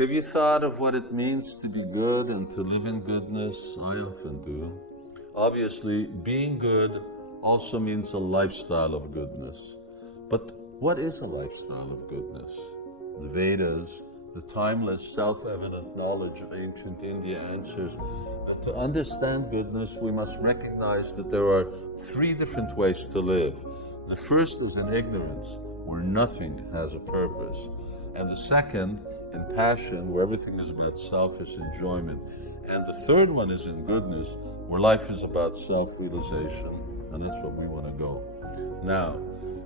Have you thought of what it means to be good and to live in goodness? I often do. Obviously, being good also means a lifestyle of goodness. But what is a lifestyle of goodness? The Vedas, the timeless, self-evident knowledge of ancient India answers that to understand goodness, we must recognize that there are three different ways to live. The first is in ignorance, where nothing has a purpose. And the second, in passion, where everything is about selfish enjoyment. And the third one is in goodness, where life is about self-realization. And that's where we want to go. Now,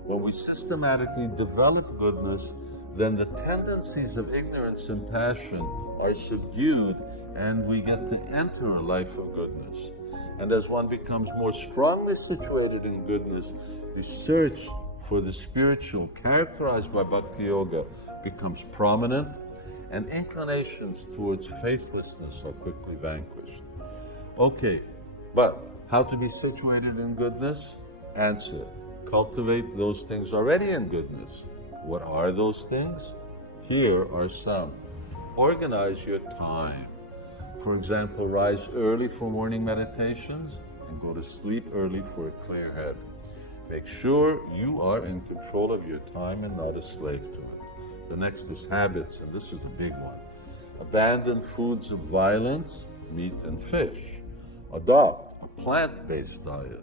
when we systematically develop goodness, then the tendencies of ignorance and passion are subdued and we get to enter a life of goodness. And as one becomes more strongly situated in goodness, the search for the spiritual, characterized by Bhakti Yoga, becomes prominent, and inclinations towards faithlessness are quickly vanquished. Okay, but how to be situated in goodness? Answer: cultivate those things already in goodness. What are those things? Here are some. Organize your time. For example, rise early for morning meditations and go to sleep early for a clear head. Make sure you are in control of your time and not a slave to it. The next is habits, and this is a big one. Abandon foods of violence, meat and fish. Adopt a plant-based diet.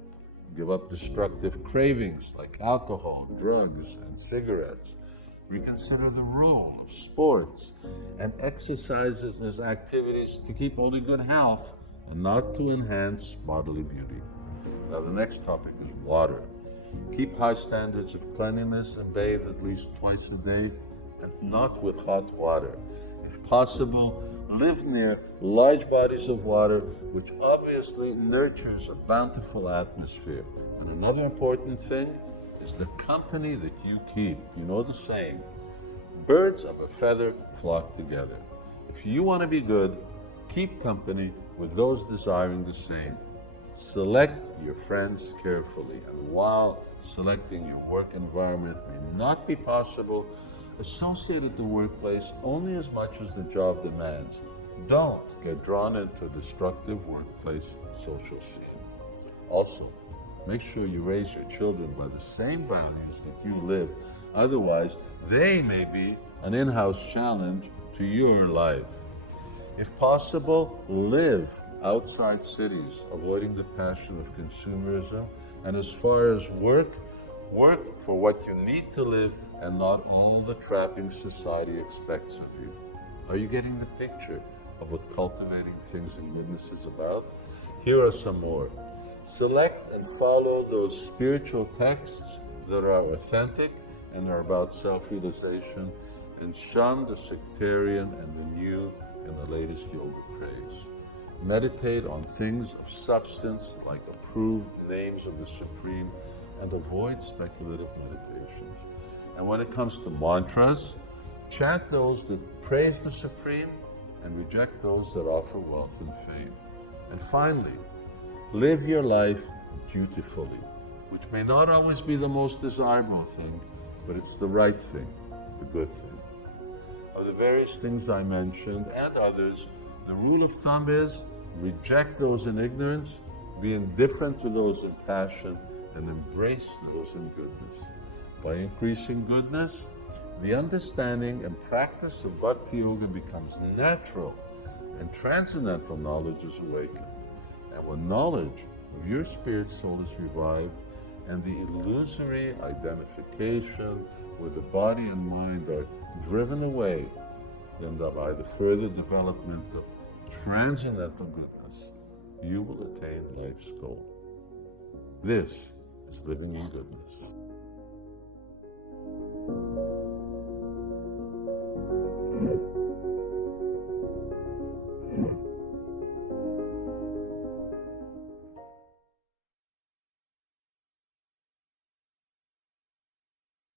Give up destructive cravings like alcohol, drugs, and cigarettes. Reconsider the role of sports and exercises as activities to keep only good health and not to enhance bodily beauty. Now, the next topic is water. Keep high standards of cleanliness and bathe at least twice a day, and not with hot water. If possible, live near large bodies of water, which obviously nurtures a bountiful atmosphere. And another important thing is the company that you keep. You know the saying, birds of a feather flock together. If you want to be good, keep company with those desiring the same. Select your friends carefully, and while selecting your work environment may not be possible, associate at the workplace only as much as the job demands. Don't get drawn into a destructive workplace social scene. Also, make sure you raise your children by the same values that you live. Otherwise, they may be an in-house challenge to your life. If possible, live outside cities, avoiding the passion of consumerism. And as far as work for what you need to live and not all the trappings society expects of you. Are you getting the picture of what cultivating things in goodness is about? Here are some more. Select and follow those spiritual texts that are authentic and are about self-realization, and shun the sectarian and the new and the latest yoga craze. Meditate on things of substance like approved names of the Supreme, and avoid speculative meditations. And when it comes to mantras, chant those that praise the Supreme and reject those that offer wealth and fame. And finally, live your life dutifully, which may not always be the most desirable thing, but it's the right thing, the good thing. Of the various things I mentioned and others, the rule of thumb is reject those in ignorance, be indifferent to those in passion, and embrace those in goodness. By increasing goodness, the understanding and practice of Bhakti Yoga becomes natural, and transcendental knowledge is awakened. And when knowledge of your spirit soul is revived, and the illusory identification with the body and mind are driven away, then by the further development of transcendental goodness, you will attain life's goal. This is living in goodness.